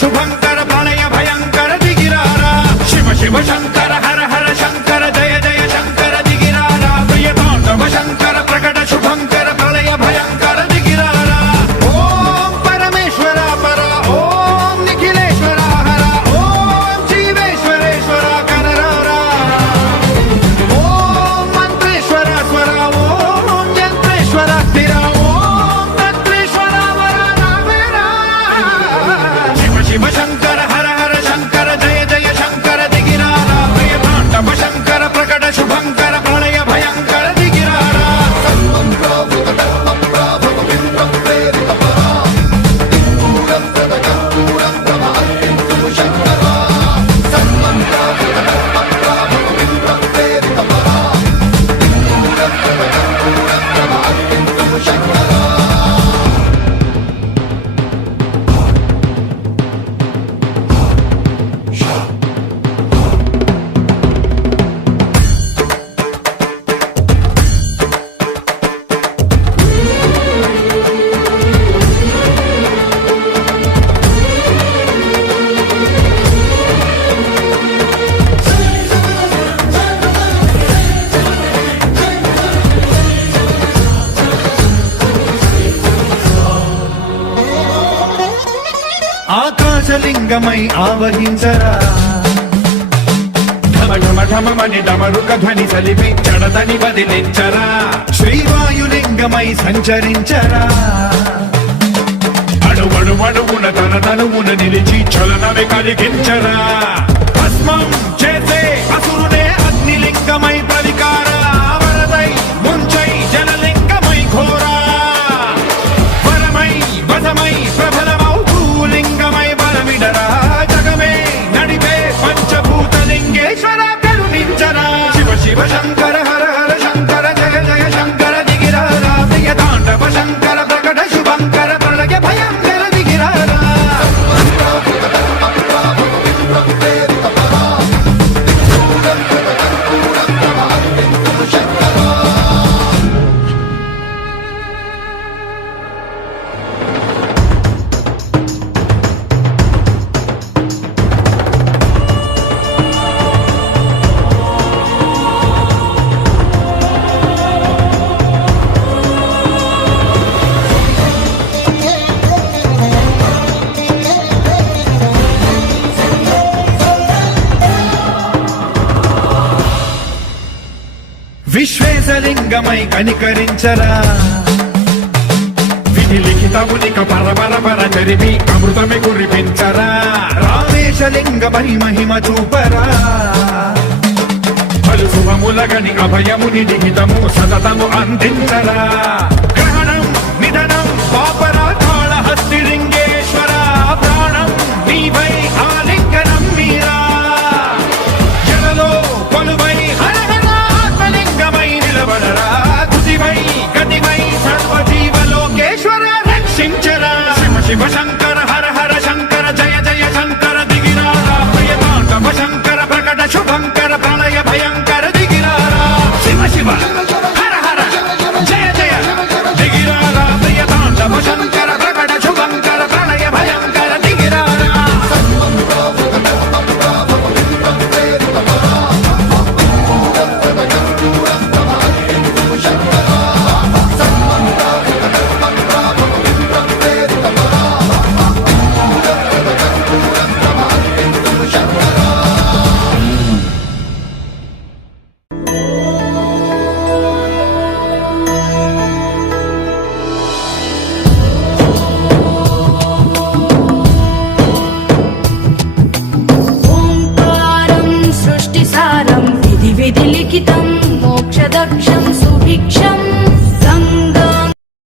శుభంకర ప్రళయ భయంకర దిగిరారా శివ శివ శంకర హర హర శంకర జయ జయ శంకర దిగిరారా ప్రియ తాండవ శంకర ప్రకట శుభంకర ప్రళయ భయంకర దిగిరారా ఓం పరమేశ్వర పర ఓం నిఖిలేశ్వర హర ఓం జీవేశ్వరేశ్వర కరరారా ఓం మంత్రేశ్వర స్వర ఓం యంత్రేశ్వర స్థిర ఓం తంత్రేశ్వర వర నావేరా శివ శివ శంకర హర హర శంకర జయ జయ శంకర దిగిరారా ప్రియ తాండవ శంకర ప్రకట శుభంకర ప్రళయ భయంకర దిగిరారా ఆకాశలింగమై ఆవహించరా ఢమ ఢమ ఢమమని డమరుక ధ్వని సలిపి జడదని వదిలించరా శ్రీవాయులింగమై సంచరించరా అణువణువున తన తనువున నిలిచి చలనమే కలిగించరా భస్మం చేసే అసురునే అగ్నిలింగమై ప్రవికారా వరదై ముంచై జలలింగమై ఘోరా వరమై వసమై ప్రబలమౌ భూలింగమై బలమిడరా జగమే నడిపే పంచభూతలింగేశ్వర కరుణించరా శివ శివ శంకర హర హర శంకర జయ జయ శంకర దిగిరారా ప్రియ తాండవ శంకర ప్రకట శుభంకర ప్రళయ భయంకర దిగిరారా విశ్వేశలింగమై కనికరించరా విధి లిఖితమునిక పరపర జరిపి అమృతమే కురిపించరా రామేశలింగమై మహిమ చూపరా పలు శుభములగని అభయముని నిహితము సతతము అందించరా గ్రహణం నిధనం పాపరా కాళహస్తిలింగేశ్వర ప్రాణం నీవై ఆలింగనం మీరా జలలో కొలువై హర హర ఆత్మలింగమై నిలబడరా తుదివై గతివై సర్వజీవలోకేశ్వర రక్షించరా శివ శివ శంకర హర హర శంకర జయ జయ శంకర దిగిరారా ప్రియ తాండవ శంకర ప్రకట శుభంకర ప్రళయ భయంకర దిగిరారా శివ శివ హర హర జయ జయ దిగిరారా ప్రియ తాండవ శంకర ప్రకట శుభంకర ప్రళయ భయంకర దిగిరారా ओंकारं सृष्टिसारं विधि विधि लिखितं मोक्षदक्षं सुभिक्षं